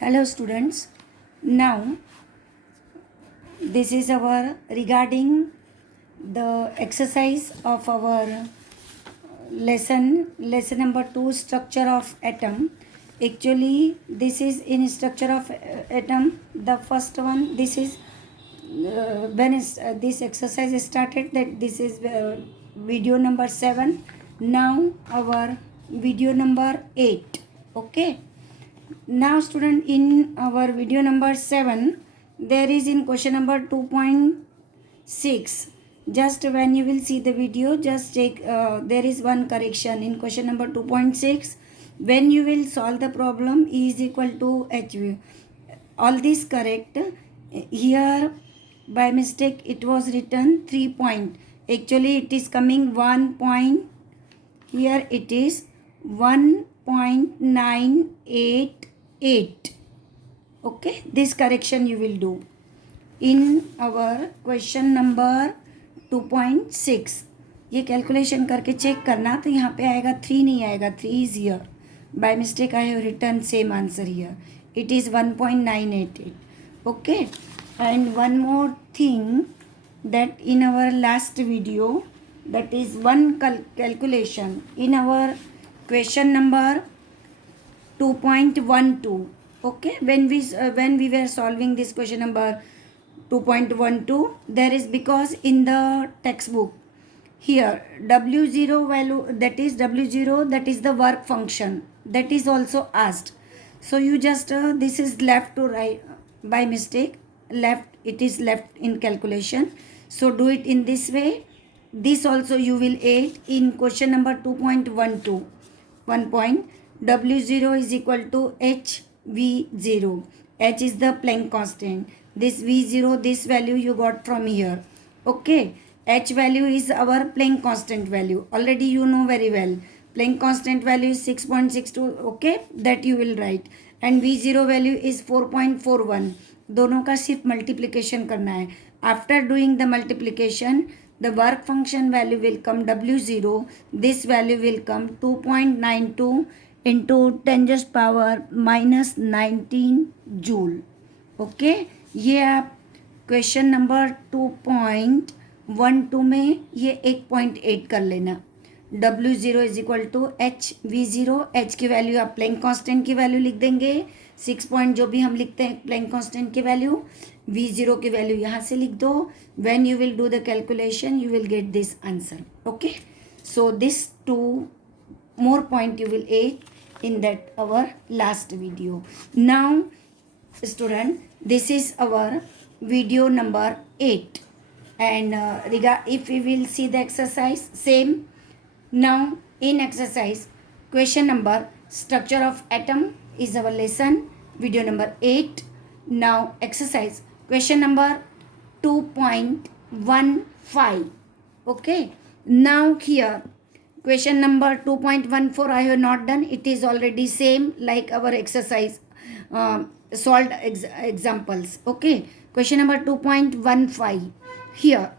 Hello students. Now this is our regarding the exercise of our lesson number 2, structure of atom. Actually this is in structure of atom. The first one, this is this exercise is started, that this is video number 7. Now our video number 8. Okay. Now student, in our video number 7, there is in question number 2.6. Just when you will see the video, just take there is one correction in question number 2.6. When you will solve the problem, E is equal to HV. All this correct. Here by mistake it was written 3 point. Actually it is coming 1 point. Here it is 1.988. Okay, this correction you will do in our question number 2.6. ये calculation करके check करना, तो यहाँ पे आएगा 3 नहीं आएगा, 3 is here. By mistake I have written same answer here. It is 1.988. Okay, and one more thing, that in our last video, that is one calculation in our question number 2.12. Okay, when we were solving this question number 2.12, there is, because in the textbook here W0 value, that is W0, that is the work function, that is also asked. So you just this is left to right by mistake, left, it is left in calculation. So do it in this way. This also you will add in question number 2.12. 1 point, W0 is equal to HV0. H is the Planck constant. This V0, this value you got from here. Okay, H value is our Planck constant value. Already you know very well. Planck constant value is 6.62. Okay, that you will write. And V0 value is 4.41. दोनों का सिर्फ multiplication करना है. After doing the multiplication, the work function value will come W0. This value will come 2.92 into 10 just power minus 19 joule. Okay, ये आप question number 2.12 में ये 1.8 कर लेना. W0 is equal to h V0. H की वैल्यू आप प्लैंक कांस्टेंट की वैल्यू लिख देंगे. 6 पॉइंट जो भी हम लिखते हैं प्लैंक कांस्टेंट की वैल्यू, V0 की वैल्यू यहाँ से लिख दो. When you will do the calculation, you will get this answer. Okay, so this 2 more point you will add in that our last video. Now student, this is our video number 8, and if we will see the exercise, same. Now in exercise question number structure of atom is our lesson, video number 8. Now exercise question number 2.15. Okay, now here question number 2.14 I have not done. It is already same like our exercise solved examples. Okay, question number 2.15. Here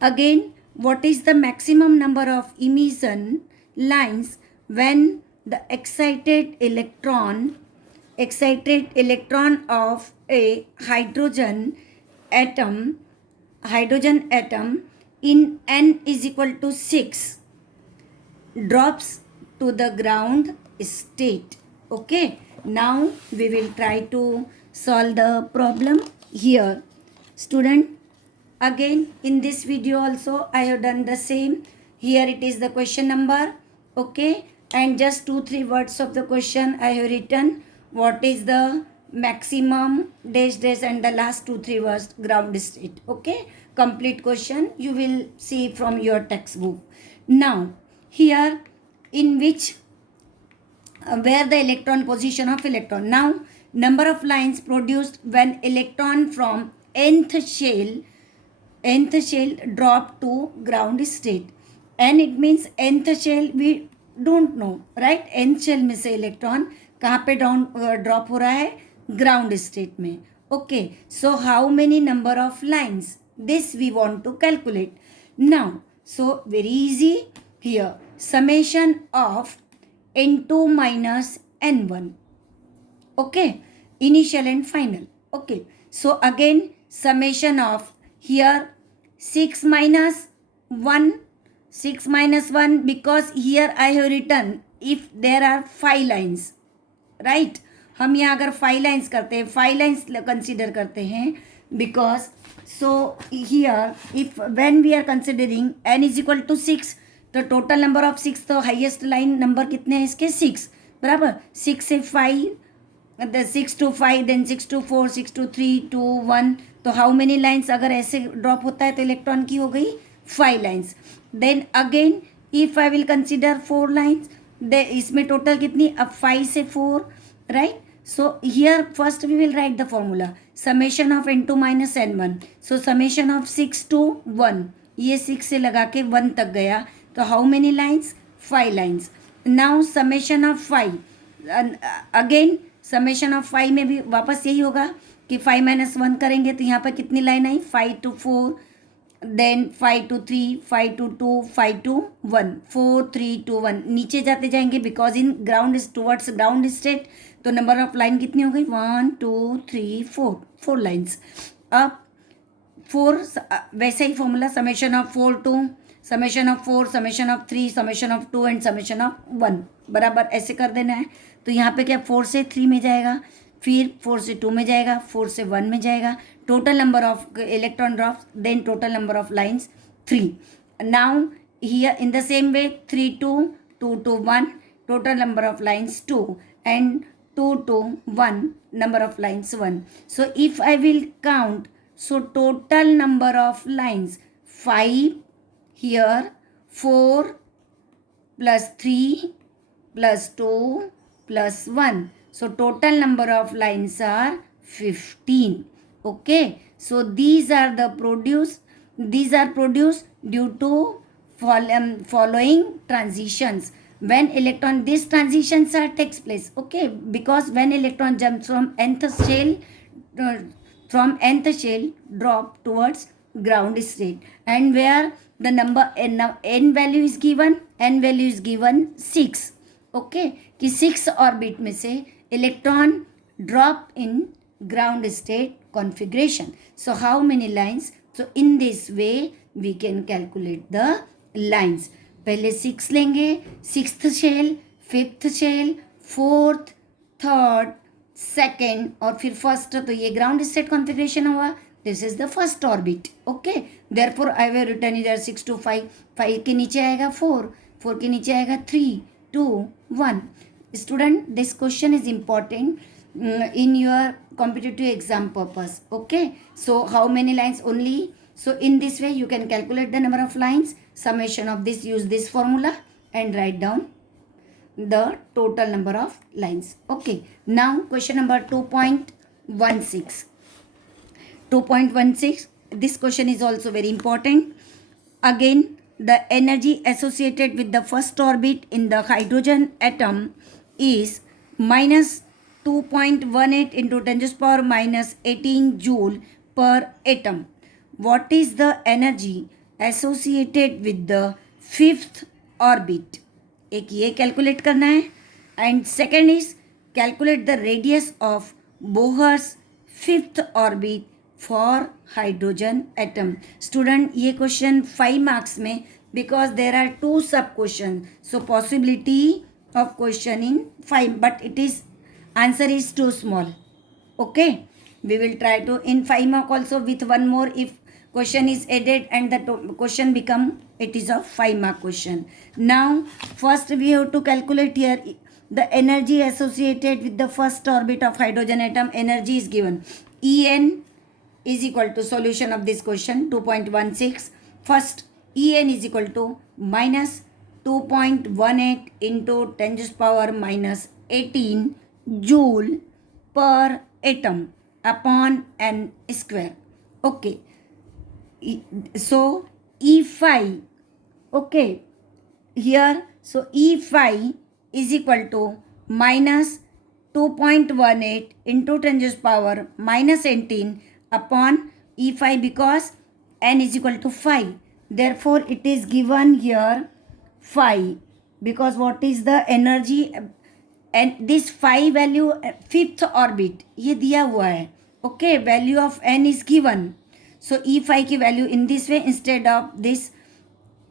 again, what is the maximum number of emission lines when the excited electron of a hydrogen atom in n is equal to 6 drops to the ground state. Okay, now we will try to solve the problem here. Student, again in this video also I have done the same. Here it is the question number. Okay, and just 2-3 words of the question I have written. What is the maximum dash dash, and the last 2-3 words ground state. Okay, complete question you will see from your textbook. Now here, in which where the electron position of electron. Now number of lines produced when electron from nth shell drop to ground state. And it means nth shell we don't know, right? nth shell में से electron कहाँ पे down drop हो रहा है? Ground state में. Okay, so how many number of lines, this we want to calculate now. So very easy. Here summation of n2 minus n1. Okay, initial and final. Okay, so again summation of here 6 minus 1, 6 minus 1, because here I have written if there are 5 lines, right हम यहाँ अगर 5 lines करते हैं, 5 lines consider करते हैं, because so here if when we are considering n is equal to 6, तो total number of 6, तो highest line number कितने हैं इसके 6, बराबर 6 से 5, 6 to 5, देन 6 to 4, 6 to 3, 2, 1, तो हाउ मेनी लाइन्स अगर ऐसे ड्रॉप होता है तो इलेक्ट्रॉन की हो गई 5 lines. Then again if I will consider 4 lines, इसमें टोटल कितनी, अब 5 से 4, right. So here first we will write the formula summation of n2 minus n1. So summation of 6 to 1, ये 6 से लगा के 1 तक गया, तो how many lines, 5 lines. Now summation of 5, again summation of 5 में भी वापस यही होगा कि 5 माइनस 1 करेंगे, तो यहाँ पर कितनी लाइन आई, 5 to 4, then 5 to 3, 5 to 2, 5 to 1, 4, 3, 2, 1, नीचे जाते जाएंगे because in ground is towards ground state, तो नंबर ऑफ लाइन कितनी हो गई, 1, 2, 3, 4, 4 लाइन्स. अब 4 वैसे ही formula summation of 4 to summation of 4, summation of 3, summation of 2 and summation of 1, बराबर ऐसे कर देना है. तो यहाँ पे क्या 4 से 3 में जाएगा, फिर 4 से 2 में जाएगा, 4 से 1 में जाएगा, total number of electron drops, then total number of lines 3. Now here in the same way 3 to 2 to 1, total number of lines 2, and 2 to 1, number of lines 1. So if I will count, so total number of lines 5 here, 4 plus 3 plus 2 plus 1. So total number of lines are 15. Okay, so these are produced due to following transitions. When electron, these transitions are takes place, okay, because when electron jumps from nth shell drop towards ground state, and where the number n value is given, 6, okay, कि 6 orbit में से electron drop in ground state configuration. So how many lines? So in this way we can calculate the lines. पहले 6 लेंगे, 6th shell, 5th shell, 4th, 3rd, 2nd और फिर 1st, तो ये ground state configuration हुआ. This is the first orbit. Okay, therefore I will written either 6 to 5, 5 के नीचे आएगा 4, 4 के नीचे आएगा 3, 2, 1. Student, this question is important in your competitive exam purpose. Okay, so how many lines only? So in this way you can calculate the number of lines, summation of this, use this formula and write down the total number of lines. Okay, now question number 2.16. 2.16, this question is also very important. Again, the energy associated with the first orbit in the hydrogen atom is minus 2.18 into 10 to the power minus 18 joule per atom. What is the energy associated with the fifth orbit? एक ये calculate करना है. And second is calculate the radius of Bohr's fifth orbit for hydrogen atom. Student, ये question 5 marks में, because there are 2 सब question, so possibility of question in 5, but it is answer is too small. Okay, we will try to in 5 mark also with one more if question is added and the question become, it is a 5 mark question. Now first we have to calculate here the energy associated with the first orbit of hydrogen atom. Energy is given, En is equal to, solution of this question 2.16, first En is equal to minus 2.18 into 10 to the power minus 18 joule per atom upon n square. Okay, so E5, okay, here, so E5 is equal to minus 2.18 into 10 to the power minus 18 upon E5, because n is equal to 5, therefore it is given here 5, because what is the energy and this five value fifth orbit ये दिया हुआ है. Okay, value of n is given. So E five की value in this way, instead of this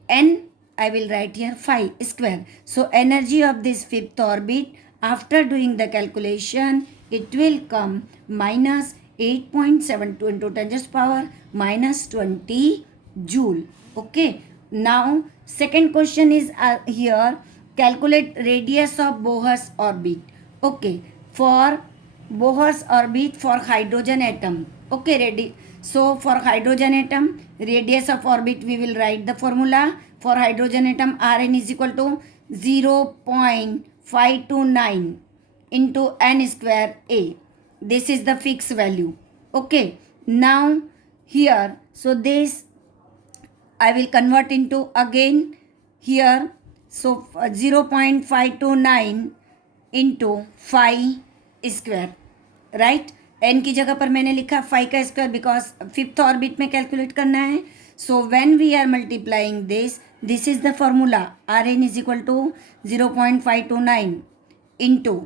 n I will write here phi square. So energy of this fifth orbit after doing the calculation, it will come minus 8.72 into 10 to the power minus 20 joule. Okay, now second question is here, calculate radius of Bohr's orbit. Okay, for Bohr's orbit for hydrogen atom. Okay, ready. So for hydrogen atom, radius of orbit, we will write the formula. For hydrogen atom, Rn is equal to 0.529 into n square A. This is the fixed value. Okay, now here, so this I will convert into again here. So 0.529 into phi square, right? n की जगह पर मैंने लिखा phi का square, because fifth orbit में calculate करना है. So when we are multiplying this is the formula. Rn is equal to 0.529 into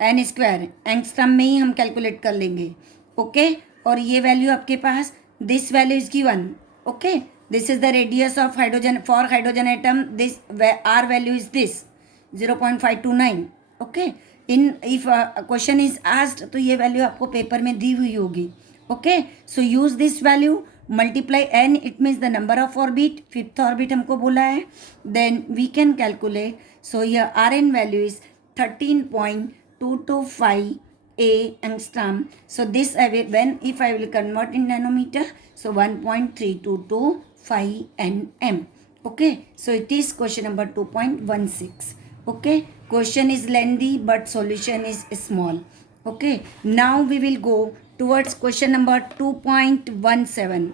n square. Angstrom में ही हम कैलकुलेट कर लेंगे. ओके, और ये वैल्यू आपके पास, this value is given. Okay, this is the radius of hydrogen for hydrogen atom. This R value is this 0.529. Okay, in if question is asked तो ये वैल्यू आपको पेपर में दी हुई होगी. Okay, so use this value, multiply n, it means the number of orbit. Fifth orbit हमको बोला है, then we can calculate. So यह R N value is 13.225 a angstrom. So this I will, when if I will convert in nanometer, so 1.3225 nm. Okay, so it is question number 2.16. Okay, question is lengthy but solution is small. Okay, now we will go towards question number 2.17.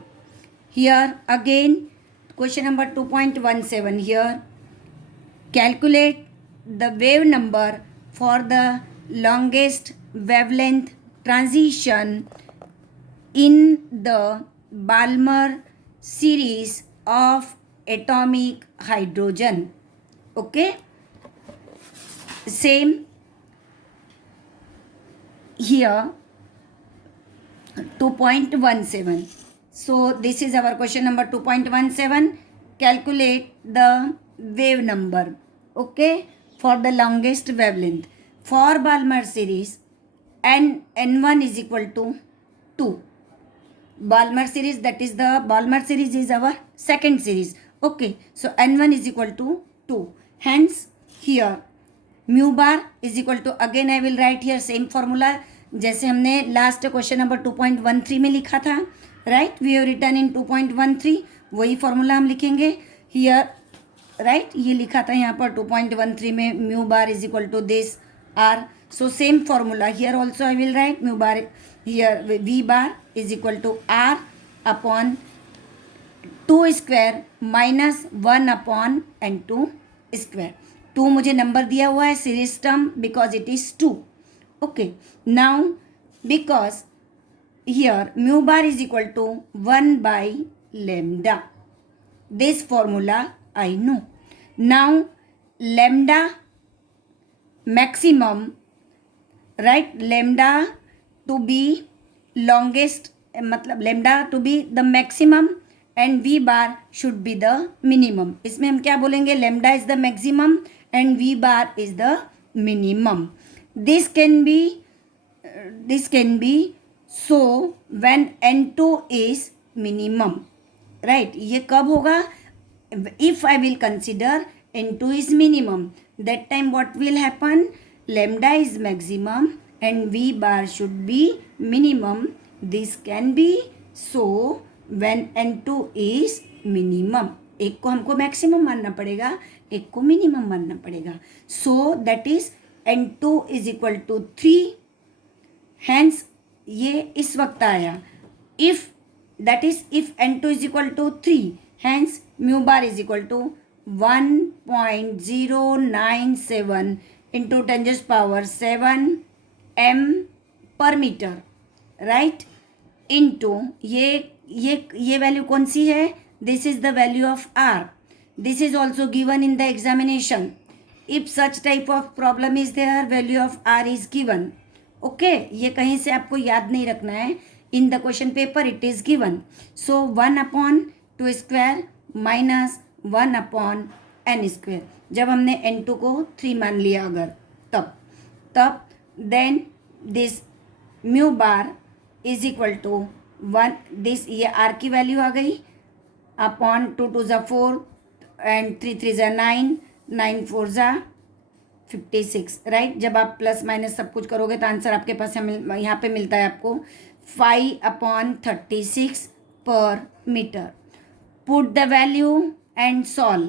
Here again question number 2.17. here calculate the wave number for the longest wavelength transition in the Balmer series of atomic hydrogen. Okay, same here 2.17. So this is our question number 2.17. calculate the wave number, okay, for the longest wavelength for Balmer series, and n1 is equal to 2. Balmer series, that is the Balmer series is our second series. Okay, so n1 is equal to 2. Hence here mu bar is equal to, again I will write here same formula जैसे हमने last question number 2.13 में लिखा था. Right, we have written in 2.13, वही formula हम लिखेंगे here. Right, ये लिखा था यहाँ पर 2.13 में mu bar is equal to this R. So same formula here also I will write mu bar here, v bar is equal to R upon 2 square minus 1 upon n2 square. 2 मुझे number दिया हुआ है series term because it is 2. Okay, now because here mu bar is equal to 1 by lambda, this formula I know. Now lambda maximum, right, lambda to be longest, मतलब lambda to be the maximum and v bar should be the minimum. इसमें हम क्या बोलेंगे, lambda is the maximum and v bar is the minimum. This can be so when n2 is minimum. right, ये कब होगा, if I will consider n2 is minimum, that time what will happen, lambda is maximum and v bar should be minimum. This can be so when n2 is minimum. एक को हमको maximum मानना पड़ेगा, एक को मिनिमम मानना पड़ेगा. so that is n2 is equal to 3. hence ये इस वक्त आया. if that is if n2 is equal to 3, hence mu bar is equal to 1.097 into 10 to the power 7 m per meter. right, into ये value कौन सी है, this is the value of r. this is also given in the examination. If such type of problem is there, value of R is given. Okay, ये कहीं से आपको याद नहीं रखना है. In the question paper it is given. So 1/2² minus 1/n². जब हमने n2 को 3 मान लिया अगर, तब then this mu bar is equal to 1. This ये आर की वैल्यू आ गई अपॉन 2 2 ज़ा 4 एंड 3 3 ज़ा 9, 9 4 ज़ा 56, राइट. जब आप प्लस माइनस सब कुछ करोगे तो आंसर आपके पास यहाँ पे मिलता है आपको 5/36 पर metre. Put the value and solve.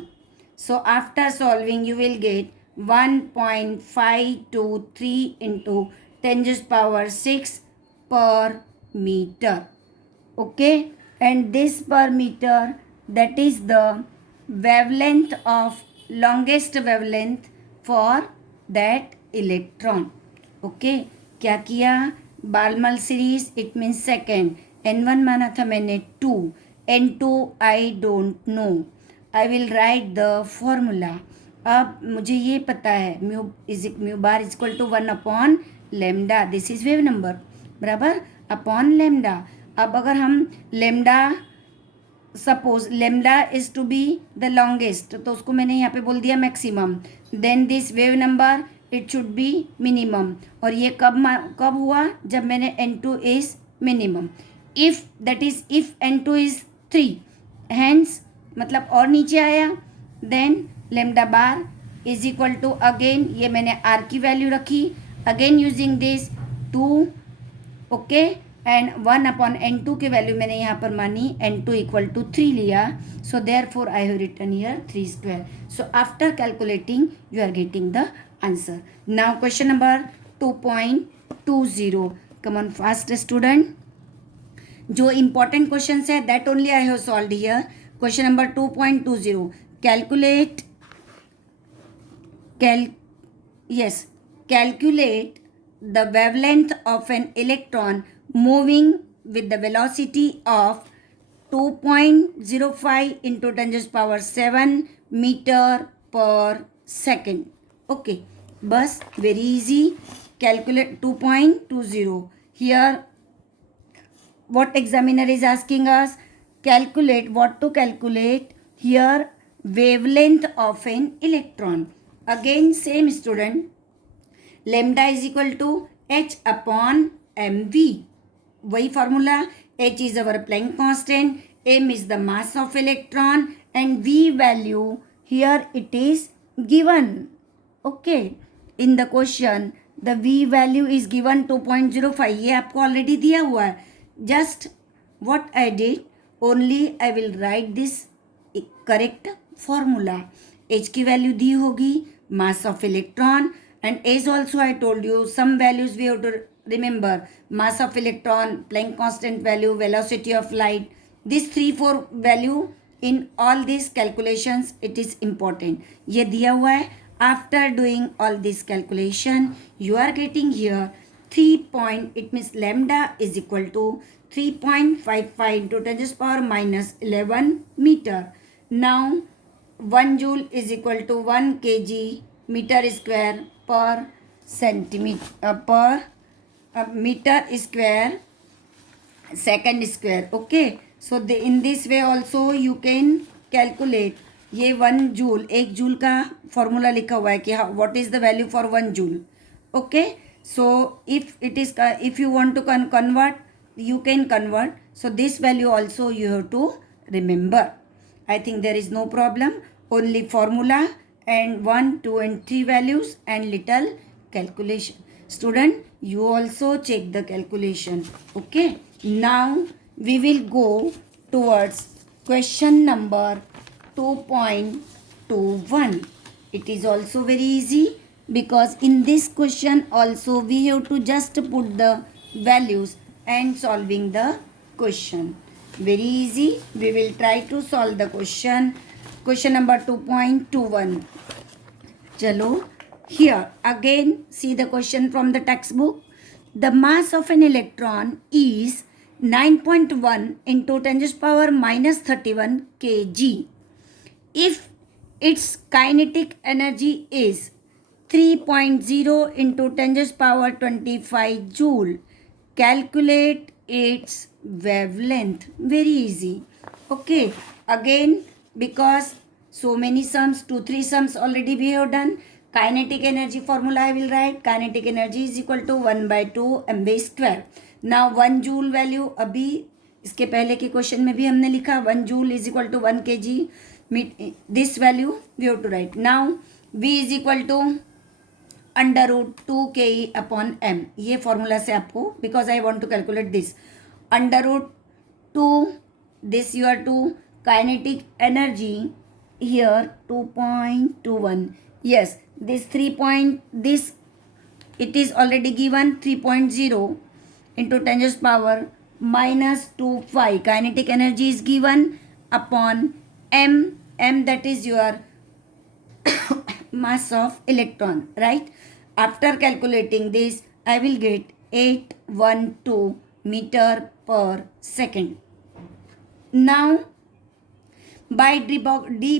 So after solving you will get 1.523 into 10⁻⁶ per meter. Okay, and this per meter, that is the wavelength of longest wavelength for that electron. Okay, क्या किया, Balmer series it means second. n1 माना था मैंने 2, n2 I don't know. I will write the formula. अब मुझे ये पता है mu bar is equal to 1/λ. This is wave number बराबर अपॉन लेमडा. अब अगर हम lambda, suppose lambda is to be the longest, तो उसको मैंने यहाँ पे बोल दिया maximum. Then this wave number it should be minimum. और ये कब हुआ, जब मैंने n2 is minimum. If that is if n2 is 3, hence मतलब और नीचे आया, then lambda bar is equal to, again ये मैंने आर की वैल्यू रखी, again using this 2. Okay, and 1/n2 की वैल्यू मैंने यहाँ पर मानी n2 इक्वल टू 3 लिया. So therefore I have written here 3². So after calculating you are getting the answer. Now question number 2.20. Come on fast student. जो important question है that only I have solved here. Question number 2.20. Calculate the wavelength of an electron moving with the velocity of 2.05 into 10⁻⁷ meter per second. Okay, bus very easy. Calculate 2.20. Here what examiner is asking us, calculate what to calculate here, wavelength of an electron. Again same student, lambda is equal to h/mv. वही formula. h is our Planck constant, m is the mass of electron, and v value here it is given. Okay, in the question the v value is given 2.05. ये आपको already दिया हुआ है. Just what I did, only I will write this correct formula. h की value दी होगी, mass of electron, and as also I told you some values we have to remember. Mass of electron, Planck constant value, velocity of light. This 3-4 value in all these calculations it is important. ये दिया हुआ है. After doing all this calculation you are getting here 3. It means lambda is equal to 3.55 into 10⁻⁻11 meter. Now 1 joule is equal to 1 kg meter square per centimeter per meter square second square. Okay, so in this way also you can calculate. ये 1 joule, 1 joule का formula लिखा हुआ है कि what is the value for 1 joule. Okay, so if you want to convert you can convert. So this value also you have to remember. I think there is no problem, only formula and 1 2 and 3 values and little calculation. Student, you also check the calculation. Okay, now we will go towards question number 2.21. It is also very easy because in this question also we have to just put the values and solving the question. Very easy. We will try to solve the question. Question number 2.21. Chalo, here again see the question from the textbook. The mass of an electron is 9.1 into 10⁻⁻31 kg. If its kinetic energy is 3.0 into 10 raised power 25 joule. Calculate its wavelength. Very easy. Okay, again, because so many sums, 2-3 sums already we have done. Kinetic energy formula I will write. Kinetic energy is equal to 1/2 mv square. Now 1 joule value, अभी इसके पहले के question में भी हमने लिखा 1 joule is equal to 1 kg. This value we have to write. Now V is equal to √2 ke upon m. ये formula से आपको, because I want to calculate this, √2 this you are to kinetic energy here 2.21. Yes, this 3 point, this it is already given 3.0 into 10 raised power minus 25. Kinetic energy is given upon m. That is your mass of electron, right? After calculating this, I will get 812 meter per second. Now, by de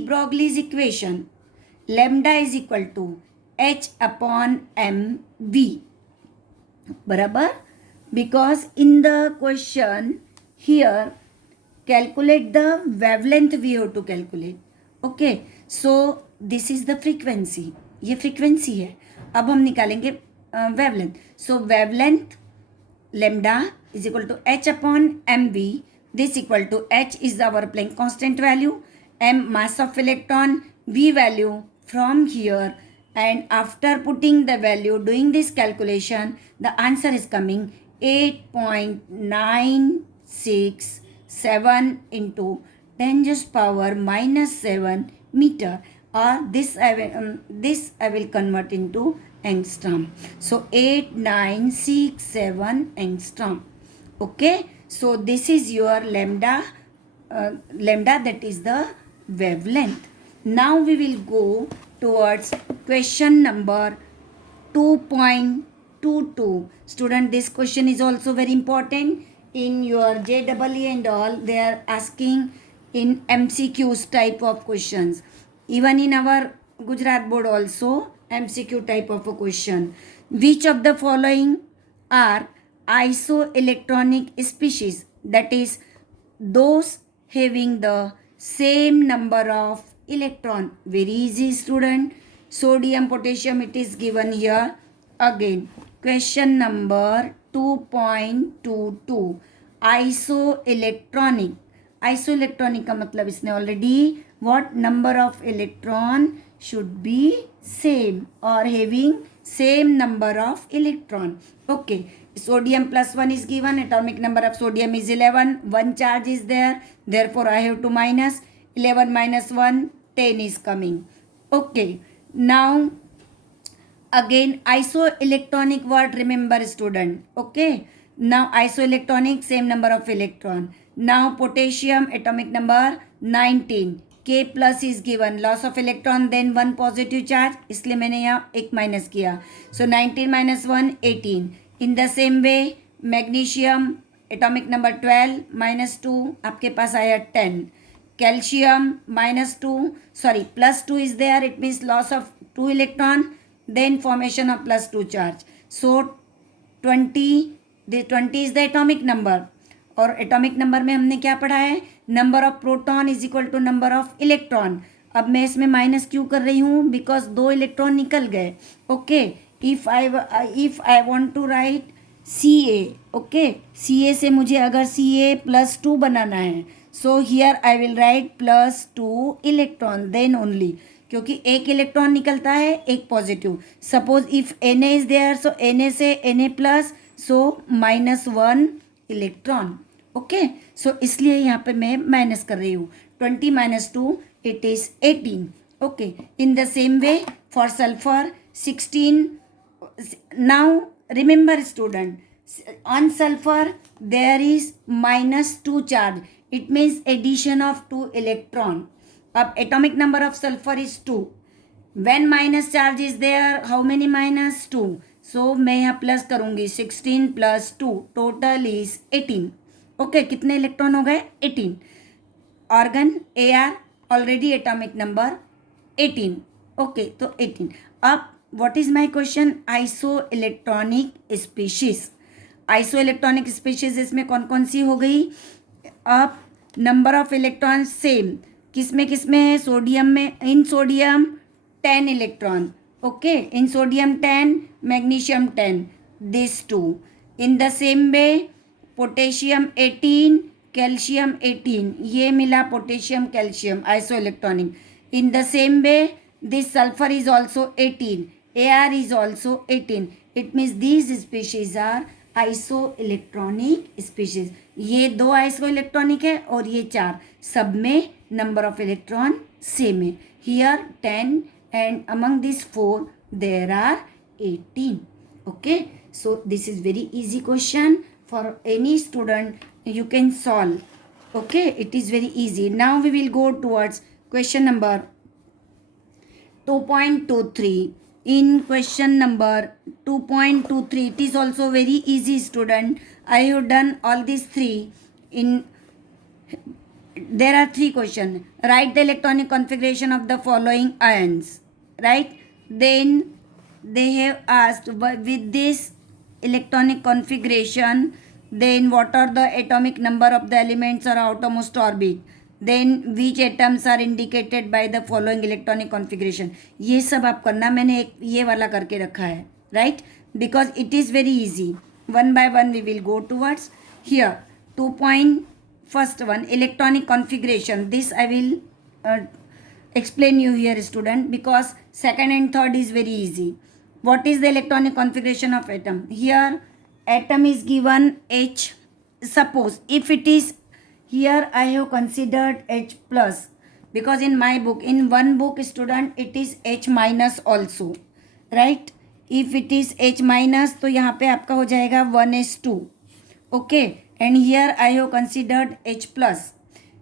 Broglie's equation, lambda is equal to h upon mv. बराबर? Because in the question here, calculate the wavelength we have to calculate. Okay, so this is the frequency. ये frequency है. अब हम निकालेंगे wavelength. So wavelength lambda is equal to h upon mv. This equal to h is our Planck constant value, m mass of electron, v value from here, and after putting the value, doing this calculation, the answer is coming 8.967 into 10 raised power minus 7 meter, or this I will convert into angstrom. So 8967 angstrom. Okay, so this is your lambda, that is the wavelength. Now we will go towards question number 2.22. Student, this question is also very important. In your JEE and all, they are asking in MCQs type of questions. Even in our Gujarat board also, MCQ type of a question. Which of the following are isoelectronic species? That is, those having the same number of electron. Very easy, student. Sodium, potassium, it is given here. Again, question number 2.22. Isoelectronic. Isoelectronic का मतलब इसने already what number of electron should be same or having same number of electron. Okay, sodium plus 1 is given. Atomic number of sodium is 11. One charge is there. Therefore, I have to minus 11 minus 1, 10 is coming. Okay, now again isoelectronic word, remember student. Okay, now isoelectronic, same number of electron. Now potassium, atomic number 19. K plus is given, loss of electron, then 1 positive charge, इसलिए मैंने यहाँ एक minus किया. So 19 minus 1, 18. In the same way, magnesium, atomic number 12 minus 2, आपके पास आया 10. Calcium minus 2, sorry, plus 2 is there, it means loss of 2 electron, then formation of plus 2 charge. So 20, the 20 is the atomic number. और atomic number में हमने क्या पढ़ा है? Number of proton is equal to number of electron. अब मैं इसमें minus क्यों कर रही हूँ? बिकॉज 2 इलेक्ट्रॉन निकल गए. Okay, if I want to write CA, okay, CA से मुझे अगर CA+2 बनाना है, so here I will write +2 electron, then only, क्योंकि एक इलेक्ट्रॉन निकलता है, एक positive. Suppose if Na is there, so Na से Na+, so -1 electron. Okay, so इसलिए यहाँ पे मैं माइनस कर रही हूँ. 20 minus 2, it is 18. Okay, in the same way for sulphur 16. Now remember student, on sulphur there is -2 charge, it means addition of 2 electron. अब atomic number of sulphur is 2. When minus charge is there, how many -2? So मैं यहाँ plus करूँगी, 16 + 2, total is 18. Okay, कितने electron हो गए? 18. Argon AR already atomic number 18. Okay, तो 18. अब what is my question? Iso electronic species. Iso electronic species इसमें कौन कौन सी हो गई? अब नंबर ऑफ इलेक्ट्रॉन सेम किस में है? सोडियम में. In sodium 10 electron. Okay, in sodium 10, magnesium 10, this too. In the same way potassium 18, calcium 18, ये मिला potassium calcium isoelectronic. In the same way this sulphur is also 18, AR is also 18. It means these species are iso electronic species. ये 2 iso electronic है और ये 4, सब में number of electron same है. Here 10 and among these 4 there are 18. Okay, so this is very easy question for any student, you can solve. Okay, it is very easy. Now we will go towards question number 2.23. In question number 2.23, it is also very easy, student. I have done all these 3. There are 3 questions. Write the electronic configuration of the following ions. Right? Then they have asked with this electronic configuration, then what are the atomic number of the elements or outermost orbit, then which atoms are indicated by the following electronic configuration. ये सब आप करना. मैंने एक ये वाला करके रखा है, right? Because it is very easy. One by one we will go towards. Here 2.1 electronic configuration. This I will explain you here, student, because second and third is very easy. What is the electronic configuration of atom? Here atom is given H. Suppose if it is, here I have considered H plus, because in my book, in one book, student, it is H minus also, right? If it is H minus, तो यहाँ पे आपका हो जाएगा 1s2. Okay, and here I have considered H plus.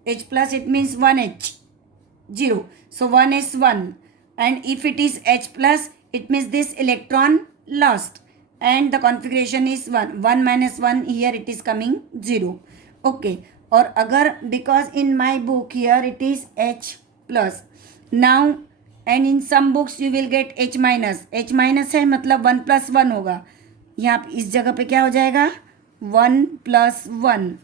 H plus, it means 1H 0, so 1s1. And if it is H plus, it means this electron lost, and the configuration is 1. 1 minus 1, here it is coming 0. Okay, और अगर because in my book here it is H plus now, and in some books you will get H minus. H minus है मतलब 1 plus 1 होगा. यहाँ इस जगह पे क्या हो जाएगा? 1 plus 1,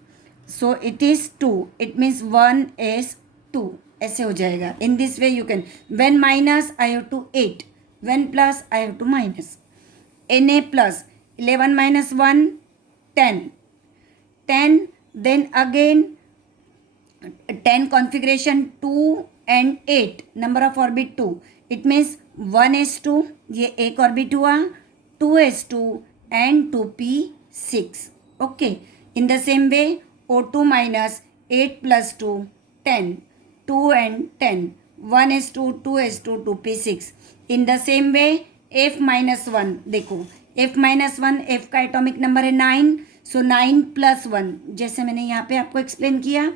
so it is 2. It means 1 is 2. ऐसे हो जाएगा. In this way you can. When minus I have to 8. When plus I have to minus. Na plus 11 minus 1 10. 10. Then again 10 configuration 2 and 8, number of orbit 2. It means 1s2, ये एक orbit हुआ, 2s2 and 2p6. Okay, in the same way O2 minus 8 plus 2 10, 2 and 10, 1s2, 2s2, 2p6. In the same way F minus 1, देखो F minus 1, F का atomic number है 9. सो 9 plus 1, जैसे मैंने यहाँ पे आपको एक्सप्लेन किया.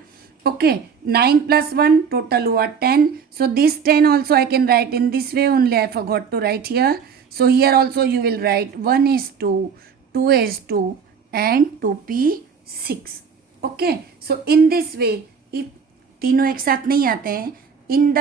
ओके, 9 प्लस 1 टोटल हुआ 10. So this 10 also I can write in this way only. I forgot to write here. So here also you will write 1s2, 2s2 and 2p6. Okay, so in this way, if तीनों एक साथ नहीं आते हैं, in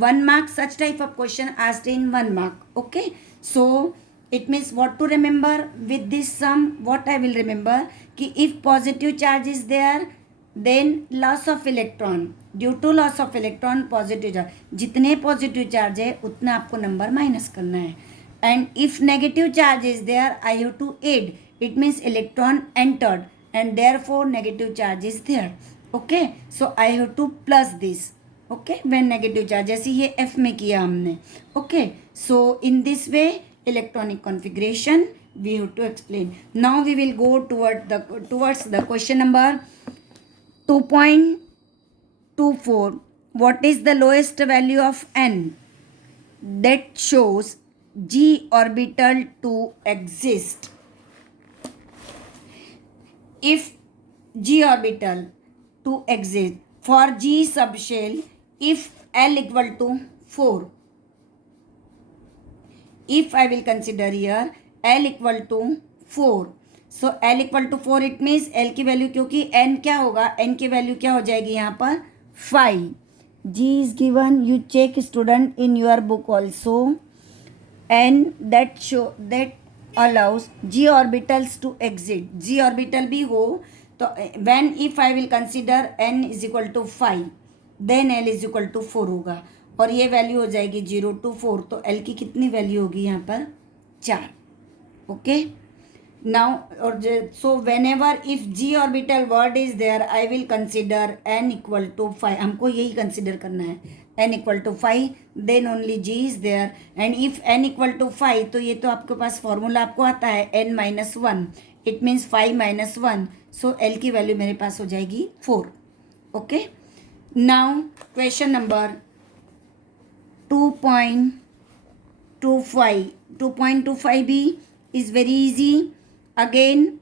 1 mark such type of question asked in 1 mark. Okay, so it means what to remember with this sum. What I will remember कि if positive charge is there, then loss of electron. Due to loss of electron, positive charge. जितने positive charge है उतना आपको number minus करना है. And if negative charge is there, I have to add. It means electron entered, and therefore negative charge is there. Okay, so I have to plus this. Okay, when negative charge, जैसे ये F में किया हमने. Okay, so in this way electronic configuration we have to explain. Now we will go towards the question number 2.24. What is the lowest value of n that shows g orbital to exist? If g orbital to exist for g subshell, if L equal to 4. If I will consider here L equal to 4, so L equal to 4, it means L की value, क्योंकि N क्या होगा, N की value क्या हो जाएगी यहाँ पर 5. G is given, you check student in your book also. and that allows g orbitals to exit. g orbital भी हो तो when if I will consider n is equal to 5 then l is equal to 4 होगा, और ये value हो जाएगी 0 to 4, तो l की कितनी वैल्यू होगी यहाँ पर 4. ओके नाउ, और so whenever if g orbital word is there I will consider n equal to 5. हमको यही कंसिडर करना है, n equal to 5 then only g is there. And if n equal to 5 तो ये तो आपके पास formula आपको आता है n minus 1, it means 5 minus 1, so l की वैल्यू मेरे पास हो जाएगी 4. ओके नाउ क्वेश्चन नंबर 2.25 भी is very easy. Again,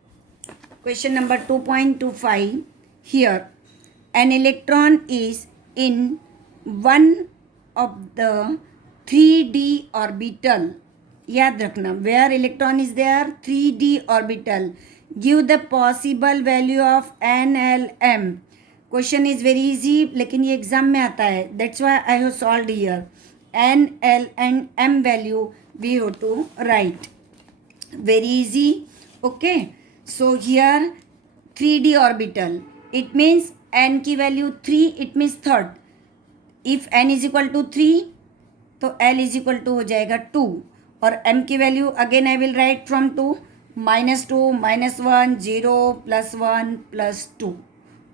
question number 2.25. Here, an electron is in one of the 3D orbital. याद रखना, where electron is there, 3D orbital. Give the possible value of n, l, m. Question is very easy, लेकिन ये exam में आता है. That's why I have solved here. n, l and m value we have to write. Very easy. Okay, so here 3D orbital, it means n की value 3, it means third. if n is equal to 3 तो l is equal to हो जाएगा 2, और m की value again I will right from 2, -2 -1 0 +1 +2.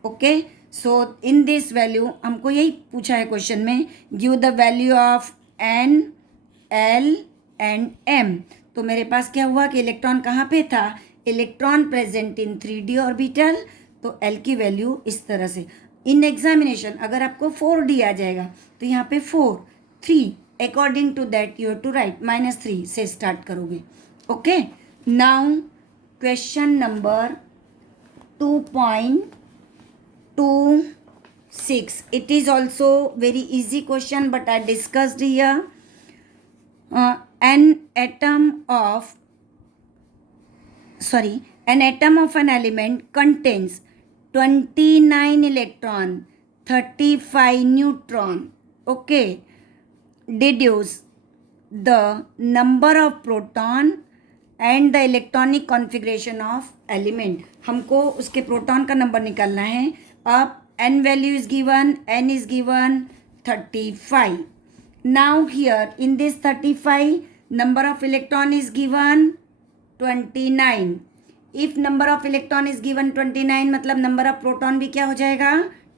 Okay, so in this value हमको यही पूछा है क्वेश्चन में, give the value of n, l and m. तो मेरे पास क्या हुआ कि इलेक्ट्रॉन कहाँ पे था, electron present in 3D orbital, तो L की वैल्यू इस तरह से. इन एग्जामिनेशन अगर आपको 4D आ जाएगा तो यहाँ पे 4 3 according to that you have to write, -3 से स्टार्ट करोगे. Okay now question number 2.26. It is also very easy question but I discussed here. An atom of an element contains 29 electron, 35 neutron. Okay, deduce the number of proton and the electronic configuration of element. हमको उसके proton का number निकालना है. अब n value is given, n is given 35. Now here in this 35, number of electron is given 29. If number of electron is given 29, मतलब number of proton भी क्या हो जाएगा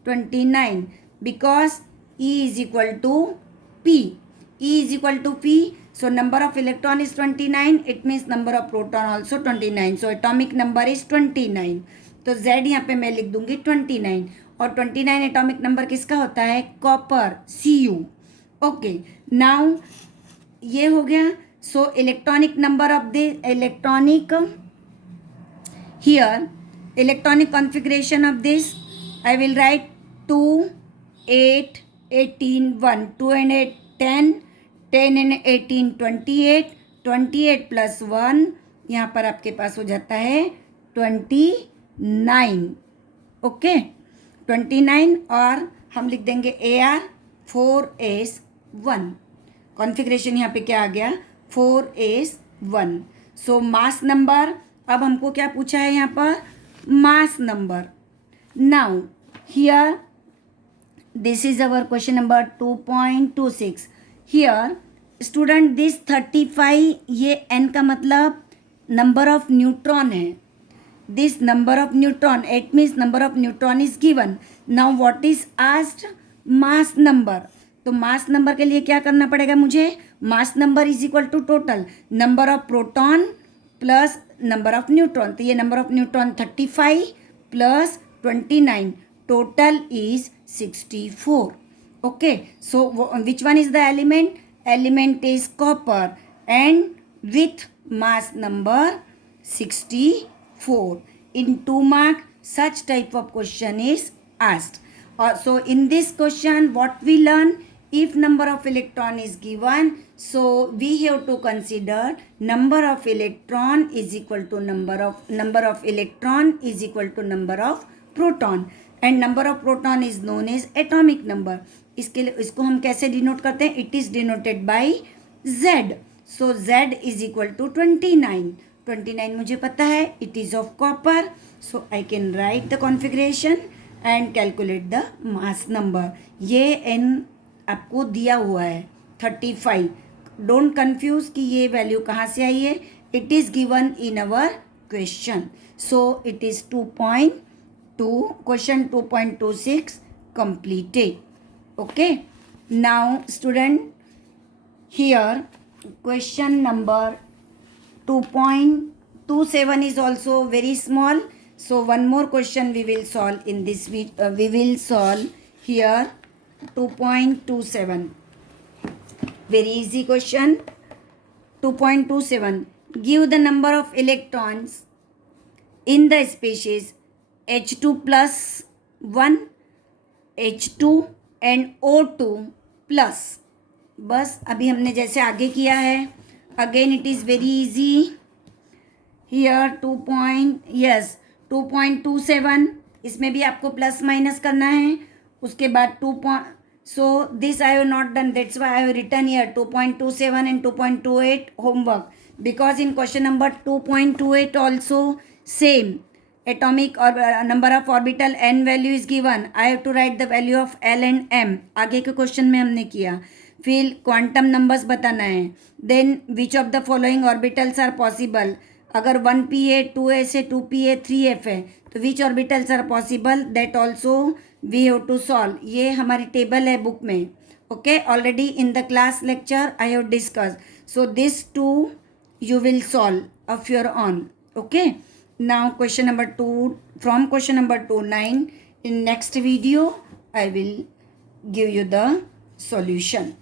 29, because E is equal to P. E is equal to P, so number of electron is 29, it means number of proton also 29, so atomic number is 29. तो Z यहाँ पे मैं लिख दूंगी 29, और 29 एटॉमिक नंबर किसका होता है, कॉपर, Cu. ओके नाउ ये हो गया. So electronic number of the electronic here, electronic configuration of this I will write 2 8 18 1, 2 and 8 10, 10 and 18 28, 28 + 1 यहाँ पर आपके पास हो जाता है 29. ओके 29, और हम लिख देंगे AR 4s1. कॉन्फ़िगरेशन यहाँ पे क्या आ गया 4s1. सो मास नंबर, अब हमको क्या पूछा है यहाँ पर, mass number. Now here this is our question number 2.26. Here student this 35, ये n का मतलब नंबर ऑफ न्यूट्रॉन है. This number of neutron, it means number of neutron is given. Now what is asked, mass number. तो mass number के लिए क्या करना पड़ेगा मुझे, mass number is equal to total number of proton plus number of neutron. तो ये number of neutron 35 + 29, total is 64. Okay, so which one is the element, element is copper and with mass number 64. In 2 mark such type of question is asked. So in this question what we learn, if number of electron is given, so we have to consider number of electron is equal to number of electron is equal to number of proton, and number of proton is known as atomic number. इसके लिए इसको हम कैसे denote करते हैं, it is denoted by Z. So Z is equal to 29. 29 मुझे पता है, it is of copper. So I can write the configuration and calculate the mass number. ये N आपको दिया हुआ है 35. डोंट कंफ्यूज कि ये वैल्यू कहाँ से आई है. It is given in our question. So it is 2.2, question 2.26 completed. Okay, now student, here question number 2.27 is also very small. So one more question we will solve in this we will solve here 2.27. Very easy question. 2.27. Give the number of electrons in the species H2 plus 1, H2 and O2 plus. बस अभी हमने जैसे आगे किया है. Again it is very easy. Here 2.27. इसमें भी आपको प्लस माइनस करना है. उसके बाद so this I have not done, that's why I have written here 2.27 and 2.28 homework, because in question number 2.28 also same. Atomic or number of orbital n value is given. I have to write the value of L and M. आगे के question में हमने किया. फिर quantum numbers बताना है. Then which of the following orbitals are possible. अगर 1pa 2s है, 2pa 3f है, तो which orbitals are possible, that also we have to solve. ये हमारी टेबल है बुक में. Okay, already in the class lecture I have discuss. So this two you will solve of your own. Okay, now question number 2, from question number 2 9, in next video I will give you the solution.